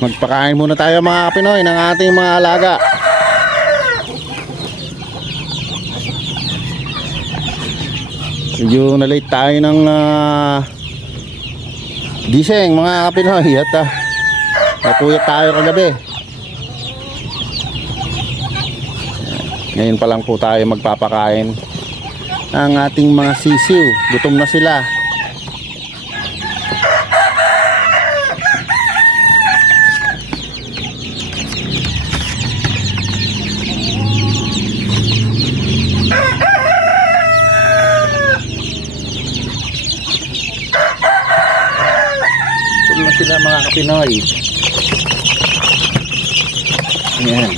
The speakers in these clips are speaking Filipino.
Magpakain muna tayo mga Pinoy ng ating mga alaga. Medyo na-late tayo ng ah, gising mga Pinoy at uh, napuyat tayo kagabi. Ngayon pa lang po tayo magpapakain ng ating mga sisiw. Gutom na sila. Sila mga kapinoy. Ayan.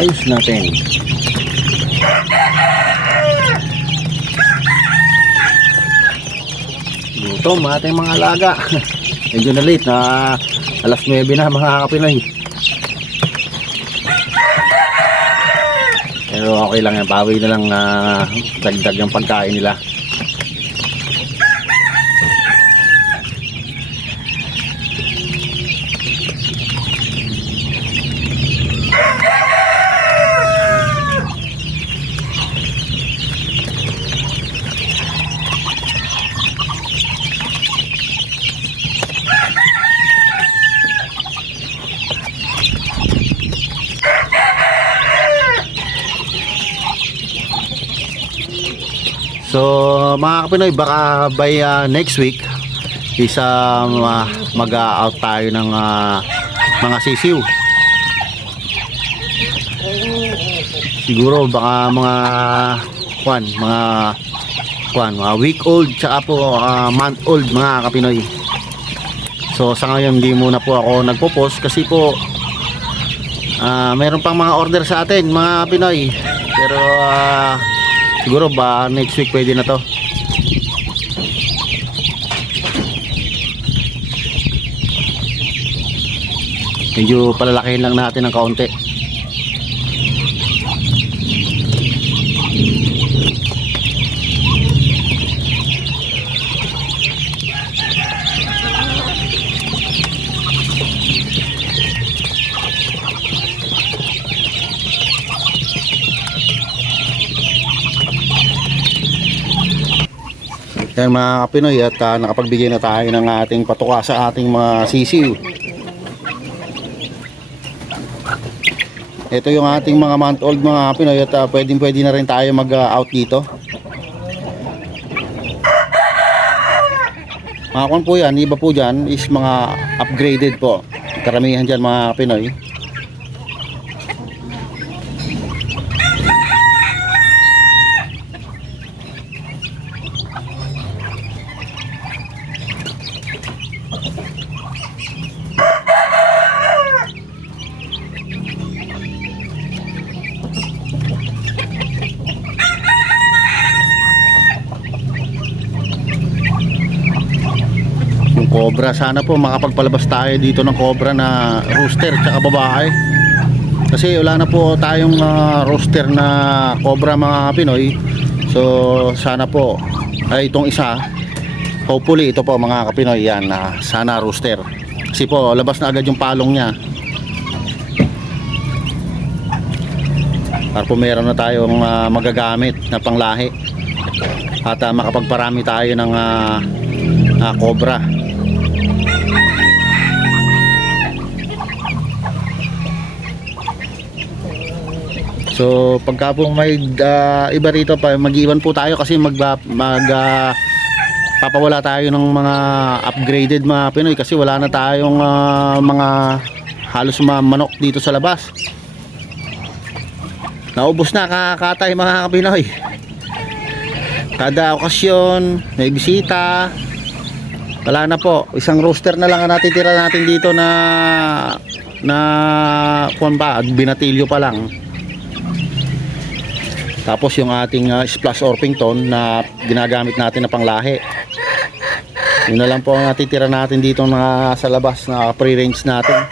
Ayos natin. Gutom ating mga alaga. Medyo na late na alas 9 na mga kapinoy. Pero okay lang yan. Bawi na lang dagdag yung pagkain nila. So mga kapinoy, baka by ah, next week isa uh, mag-out tayo ng ah, mga sisiw. Siguro baka mga kwan, mga kwan, mga week old tsaka po ah, month old mga kapinoy. So sa ngayon hindi muna po ako nagpo-post kasi po ah meron pang mga order sa atin mga Pinoy. Pero ah, siguro ba next week pwede na to. Medyo palalakihin lang natin ng kaunti. Yan mga Pinoy at ah, nakapagbigay na tayo ng ating patuka sa ating mga sisiw. Ito yung ating mga month old mga Pinoy at uh, pwedeng pwede na rin tayo mag ah, out dito. Mga kung po yan, iba po dyan is mga upgraded po. Karamihan dyan mga Pinoy. Cobra, sana po makapagpalabas tayo dito ng cobra na rooster tsaka babae. Kasi wala na po tayong ah, rooster na cobra mga Pinoy. So sana po ay itong isa hopefully ito po mga kapinoy yan na sana rooster. Kasi po labas na agad yung palong niya. Para po meron na tayong ah, magagamit na panglahi. At ah, makapagparami tayo ng ah, ah, cobra. So pagka po may ah, iba rito pa mag-iwan po tayo kasi mag mag ah, papawala tayo ng mga upgraded mga Pinoy kasi wala na tayong ah, mga halos mga manok dito sa labas. Naubos na kakatay mga Pinoy. Kada okasyon, may bisita. Wala na po. Isang rooster na lang ang natitira natin dito na na kuwan pa, binatilyo pa lang. Tapos yung ating uh, splash orpington na ginagamit natin na panglahi. Yun na lang po ang natitira natin dito na sa labas na pre-range natin.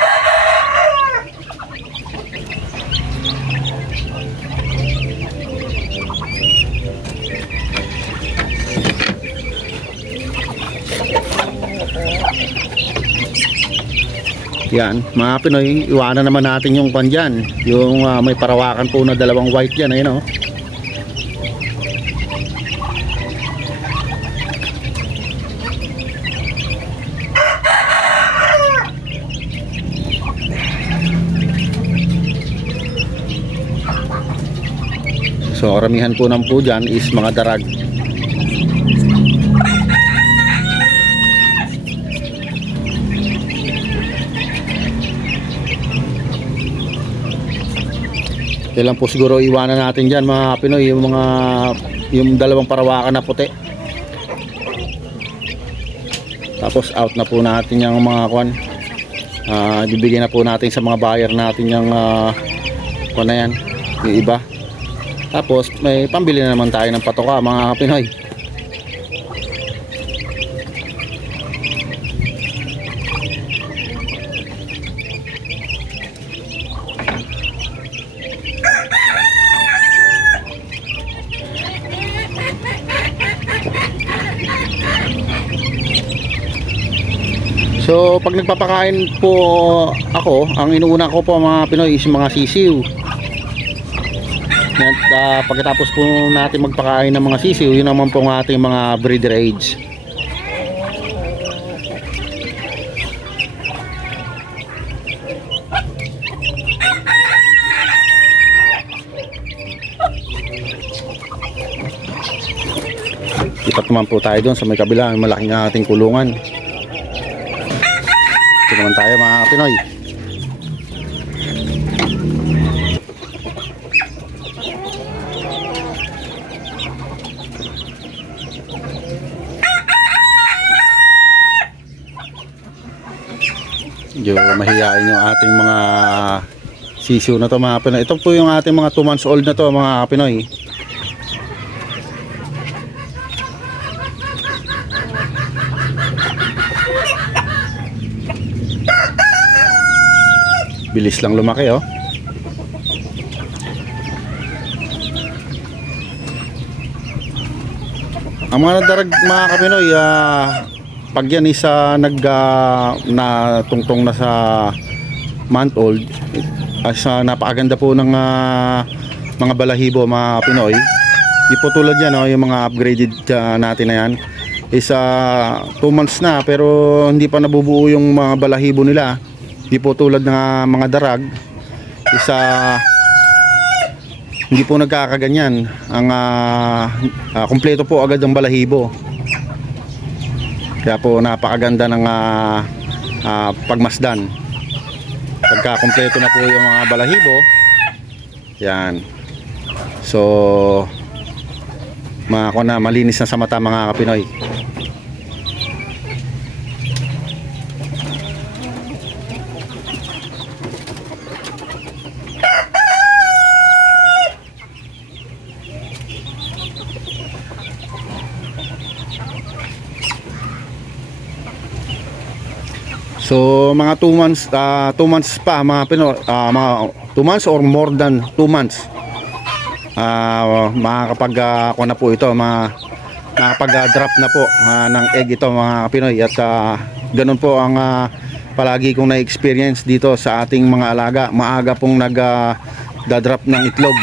Yan, mga Pinoy, iwanan naman natin yung pan dyan. Yung uh, may parawakan po na dalawang white dyan, ayun o. Oh. So, karamihan po ng po dyan is mga darag. Yan lang po siguro iwanan natin dyan mga Pinoy yung mga yung dalawang parawakan na puti. Tapos out na po natin yung mga kwan. Ah, bibigyan na po natin sa mga buyer natin yung uh, kwan na yan, yung iba. Tapos may pambili na naman tayo ng patoka mga Pinoy. So pag nagpapakain po ako, ang inuuna ko po mga Pinoy is mga sisiw. Ah, pagkatapos po natin magpakain ng mga sisiw, yun naman po ang ating mga breeder age. Ipat naman po tayo doon sa may kabila, may malaking ating kulungan. Ito naman tayo mga Pinoy. Mahihain yung ating mga sisiw na to mga Pinoy. Ito po yung ating mga 2 months old na to mga Pinoy. Bilis lang lumaki oh. Ang mga nadarag mga kapinoy, ah, pag yan isa nag ah, na tungtong na sa month old, as ah, napakaganda po ng ah, mga balahibo mga Pinoy. Di po tulad yan, oh, yung mga upgraded ah, natin na yan. Is 2 months na pero hindi pa nabubuo yung mga balahibo nila. Di po tulad ng mga darag. Isa hindi po nagkakaganyan. Ang ah, ah, kumpleto po agad ang balahibo. Kaya po napakaganda ng ah, ah, pagmasdan. Pagka kumpleto na po yung mga balahibo, yan. So, mga ako na malinis na sa mata mga kapinoy. So mga 2 months 2 months pa mga Pino ah, mga 2 months or more than 2 months. Ah makakapag ah, ako na po ito mga nakapag-drop na po ah, ng egg ito mga Pinoy at ah, ganun po ang ah, palagi kong na-experience dito sa ating mga alaga. Maaga pong nag ah, da-drop ng itlog.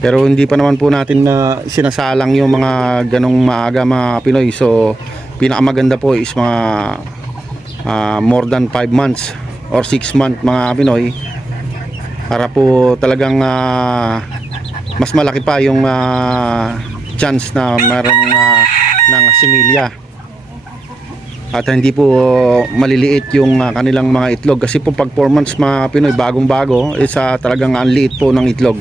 Pero hindi pa naman po natin na sinasalang yung mga ganong maaga mga Pinoy. So pinakamaganda po is mga ah, more than 5 months or 6 months mga Pinoy. Para po talagang ah, mas malaki pa yung ah, chance na mayroong ah, ng similya. At hindi po maliliit yung ah, kanilang mga itlog. Kasi po pag 4 months mga Pinoy bagong bago isa talagang ang liit po ng itlog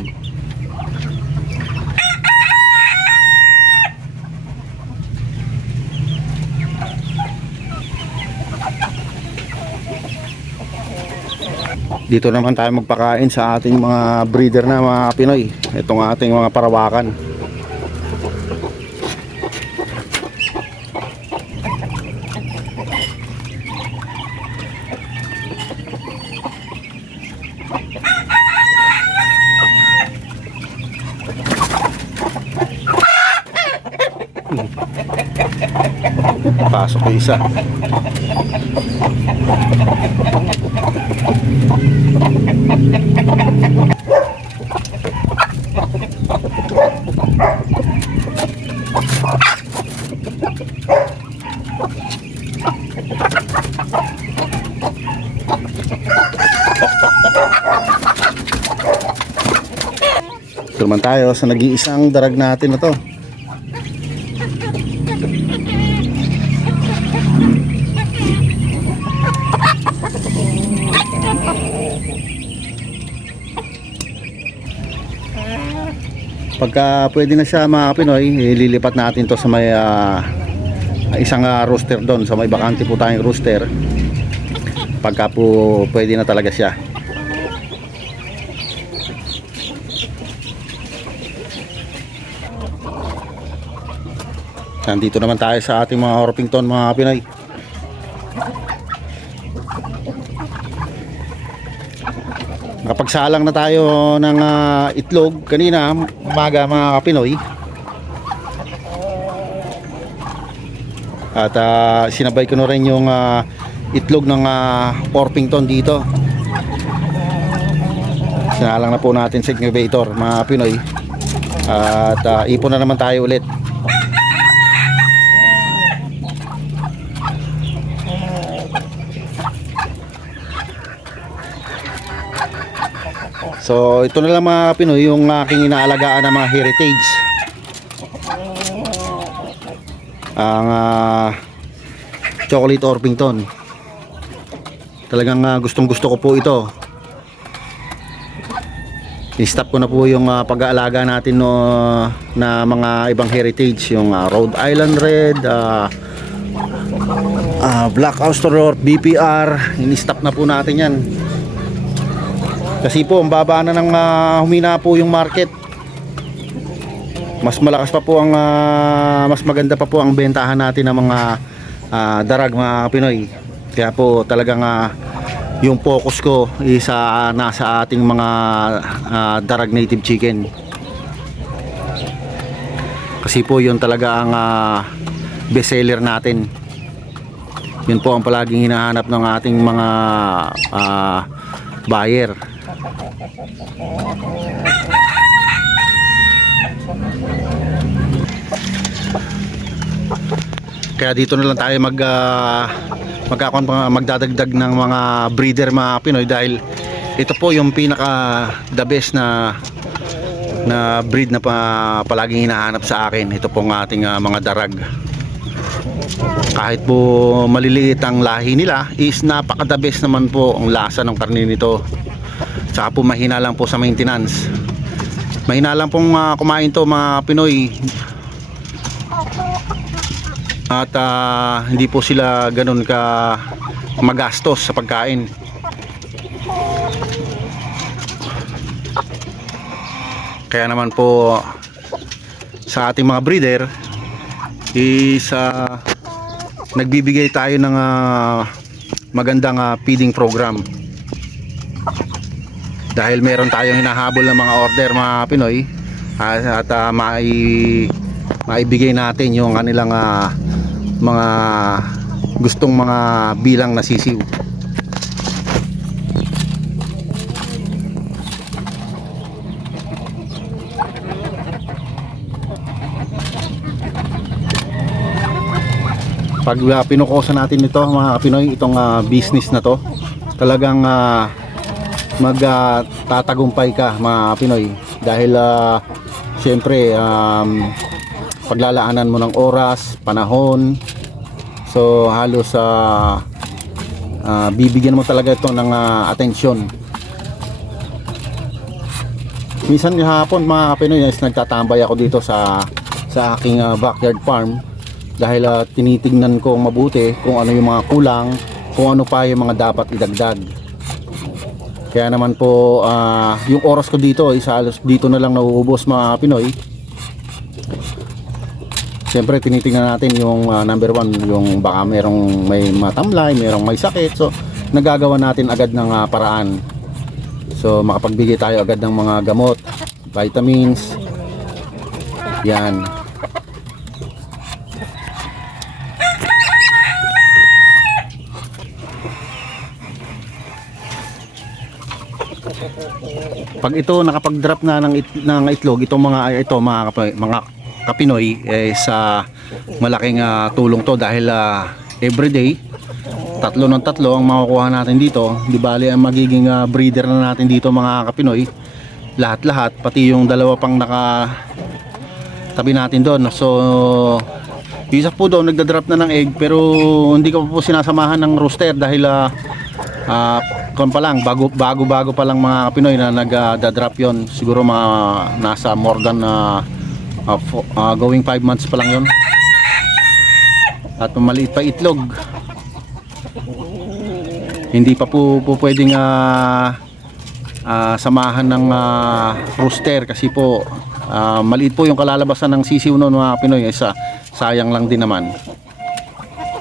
Dito naman tayo magpakain sa ating mga breeder na mga Pinoy. Itong ating mga parawakan. Pasok ko isa. Ito naman tayo sa nag-iisang darag natin na to. Pagka pwede na siya mga Pinoy, ililipat natin to sa may ah, isang ah, rooster doon. Sa may bakante po tayong rooster. Pagka po pwede na talaga siya. Nandito naman tayo sa ating mga Orpington mga Pinoy. Nakapagsalang na tayo ng ah, itlog kanina, umaga mga Pinoy. At ah, sinabay ko na rin yung ah, itlog ng uh, Orpington dito. Sinalang na po natin sa incubator mga Pinoy. At ah, ipon na naman tayo ulit. So ito na lang mga Pinoy yung aking inaalagaan ng mga heritage. Ang ah, chocolate Orpington. Talagang ah, gustong gusto ko po ito. I-stop ko na po yung ah, pag-aalaga natin no, na mga ibang heritage. Yung ah, Rhode Island Red, ah, ah, Black Australorp, BPR. In-stop na po natin yan. Kasi po, ang baba na ng ah, humina po yung market. Mas malakas pa po ang ah, mas maganda pa po ang bentahan natin ng mga ah, darag mga Pinoy. Kaya po talagang ah, yung focus ko is ah, nasa ating mga ah, darag native chicken. Kasi po yun talaga ang ah, best seller natin. Yun po ang palaging hinahanap ng ating mga ah, buyer. Kaya dito na lang tayo mag uh, magkakon magdadagdag ng mga breeder mga Pinoy dahil ito po yung pinaka the best na na breed na pa, palaging hinahanap sa akin. Ito pong ating ah, mga darag. Kahit po maliliit ang lahi nila is napaka the best naman po ang lasa ng karne nito. Tsaka po mahina lang po sa maintenance. Mahina lang pong ah, kumain to mga Pinoy. At ah, hindi po sila ganun ka magastos sa pagkain. Kaya naman po sa ating mga breeder is ah, nagbibigay tayo ng ah, magandang ah, feeding program dahil meron tayong hinahabol ng mga order mga Pinoy ah, at ah, mai maibigay natin yung kanilang ah, mga gustong mga bilang na sisiw. Pag uh, pinukosa natin ito mga Pinoy, itong ah, business na to, talagang ah, magtatagumpay ka mga Pinoy dahil uh, siyempre um, paglalaanan mo ng oras, panahon. So halos sa bibigyan mo talaga ito ng ah, atensyon. Minsan hapon mga Pinoy is nagtatambay ako dito sa sa aking ah, backyard farm dahil ah, tinitingnan ko mabuti kung ano yung mga kulang, kung ano pa yung mga dapat idagdag. Kaya naman po ah, yung oras ko dito is halos dito na lang nauubos mga Pinoy Siyempre tinitingnan natin yung ah, number one, yung baka merong may matamlay, merong may sakit. So nagagawa natin agad ng ah, paraan. So makapagbigay tayo agad ng mga gamot, vitamins. Yan. Pag ito nakapag-drop na ng, it, ng itlog, itong mga ito mga kap- mga kapinoy eh, sa malaking ah, tulong to dahil ah, everyday tatlo ng tatlo ang makukuha natin dito. Di bali ang magiging ah, breeder na natin dito mga kapinoy. Lahat-lahat pati yung dalawa pang naka tabi natin doon. So isa po doon nagda-drop na ng egg pero hindi ko po sinasamahan ng rooster dahil ah ah, kon pa lang bago bago bago pa lang mga Pinoy na nagda-drop yon siguro mga nasa more than ah, ah, fo- ah, going 5 months pa lang yon at maliit pa itlog. Hindi pa po, po pwedeng ah, ah, samahan ng ah, rooster kasi po ah, maliit po yung kalalabasan ng sisiw noon mga Pinoy. Eh, sa sayang lang din naman.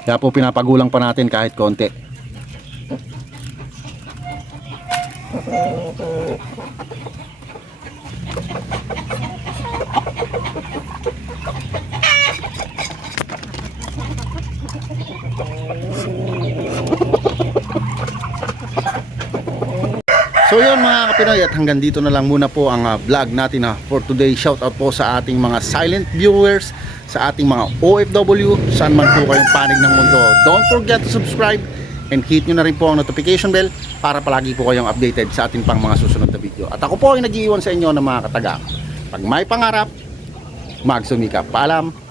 Kaya po pinapagulang pa natin kahit konti So yun mga kapinoy at hanggang dito na lang muna po ang ah, vlog natin na for today. Shout out po sa ating mga silent viewers, sa ating mga OFW, saan man po kayong panig ng mundo. Don't forget to subscribe and hit nyo na rin po ang notification bell para palagi po kayong updated sa ating pang mga susunod na video. At ako po ay nag-iiwan sa inyo ng mga kataga. Pag may pangarap, magsumikap. Paalam!